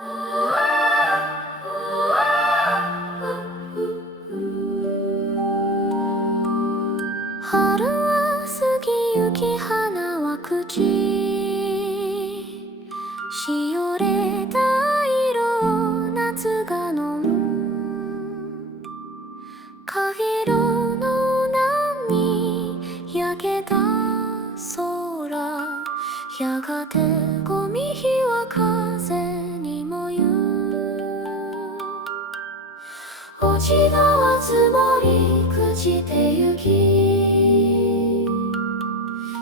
春は過ぎゆき花は口しおれた色を夏が飲むかげろの波に焼けた空やがてゴミ火は風に燃ゆ落ち葉積もり朽ちてゆき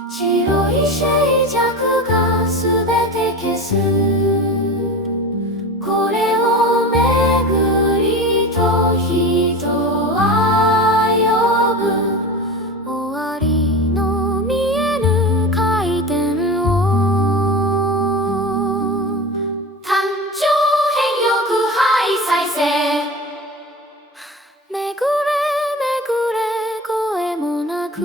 白い静寂がすべて消すこれを巡りと人は呼ぶ終わりの見えぬ回転を誕生変翼廃再生めぐれめぐれ声もなく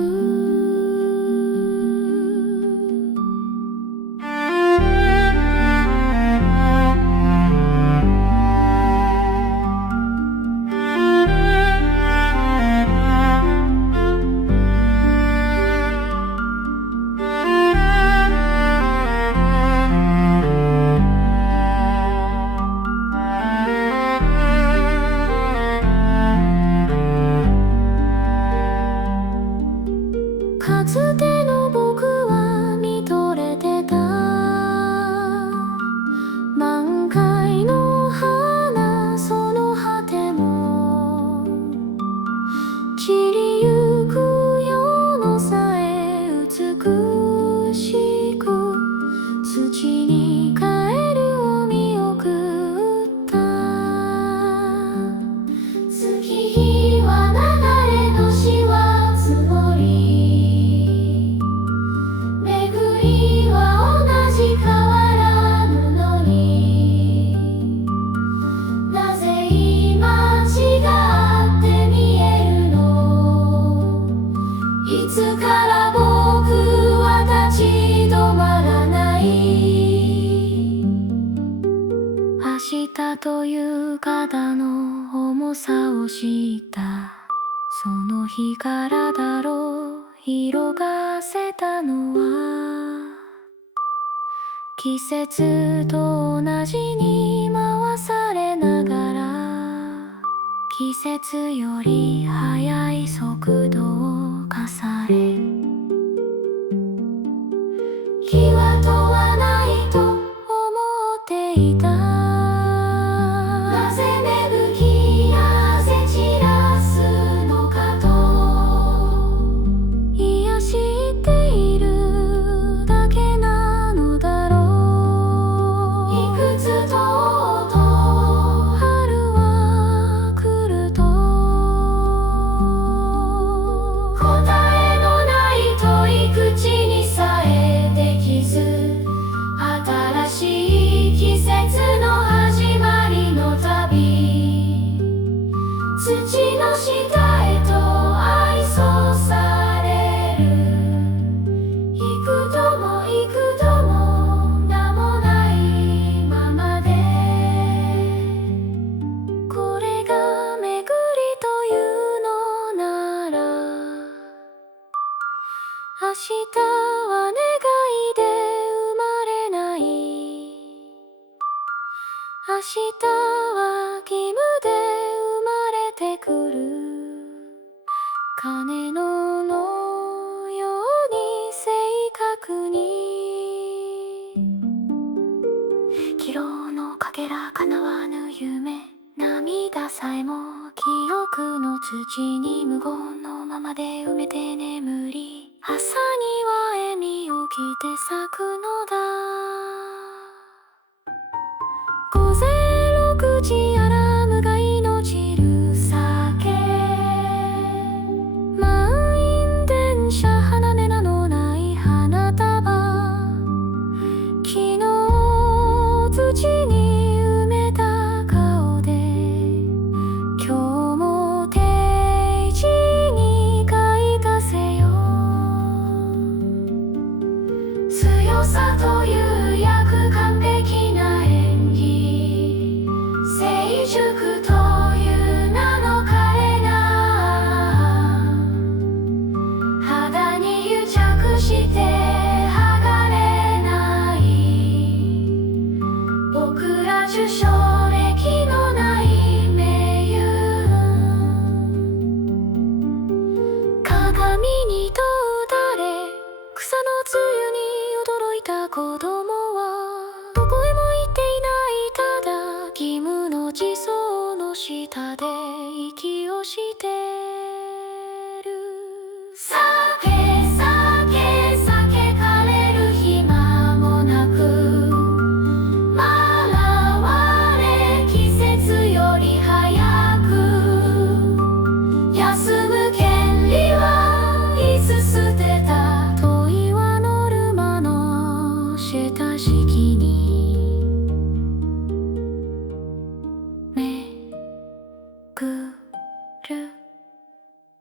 かつての僕は見とれてた満開の花その果ても散りゆく世のさえ美しく土に帰るを見送った月日は流れ星は積もり変わらぬのになぜ今違って見えるのいつから僕は立ち止まらない明日という肩の重さを知ったその日からだろう色がせたのは季節と同じに回されながら季節より速い速度を課され気は問わないと思っていたなぜ芽吹き汗散らすのかといや知っているだけなのだろういくつとうとう春は来ると答えのない問い口にさえできず新しい季節の始まりの旅土の下へと愛想される幾度も幾度も名もないままでこれが巡りというのなら明日は願いで生まれない明日は義務で生まれてくる鐘の音のように正確に昨日のかけら叶わぬ夢涙さえも記憶の土に無言のままで埋めて眠り朝には笑みを着て咲くのだ午前6時アラームが命る酒満員電車離れ名のない花束昨日土に埋めた顔で今日も定時に書いたせよ強さという役完璧な演技子供はどこへも行っていない。ただ義務の地層の下で息をしてる。酒枯れる暇もなく現れ季節より早く休む権利はいつ捨てた。問いはノルマの下敷きにめぐる。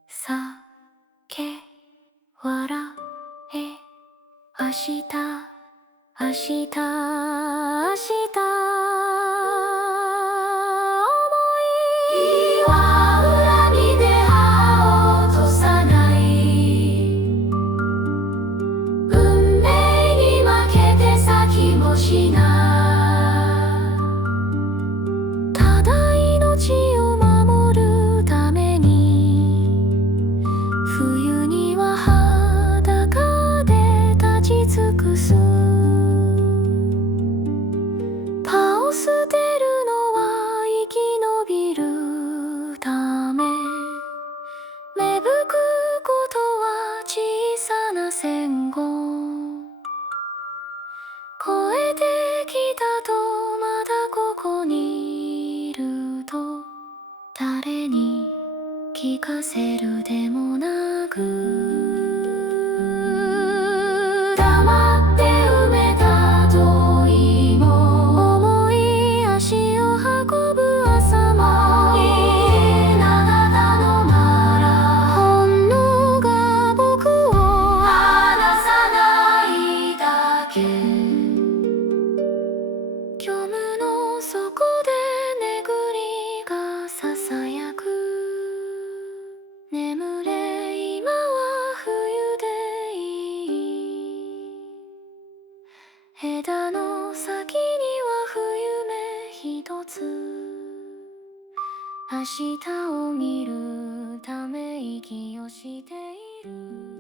酒笑え明日明日明日思いは恨みで歯を落とさない。運命に負けて咲きもしない。ただ命を守るために冬には裸で立ち尽くす。葉を捨てるのは生き延びるため。芽吹くことは小さな戦後。越えてきたとまだここにいると誰に聞かせるでもなく。黙って埋めた問いも重い足を運ぶ朝も長田のまら本能が僕を離さないだけ。虚無の底でねぐりがささやく。眠れ今は冬でいい。枝の先には冬目一つ。明日を見るため息をしている。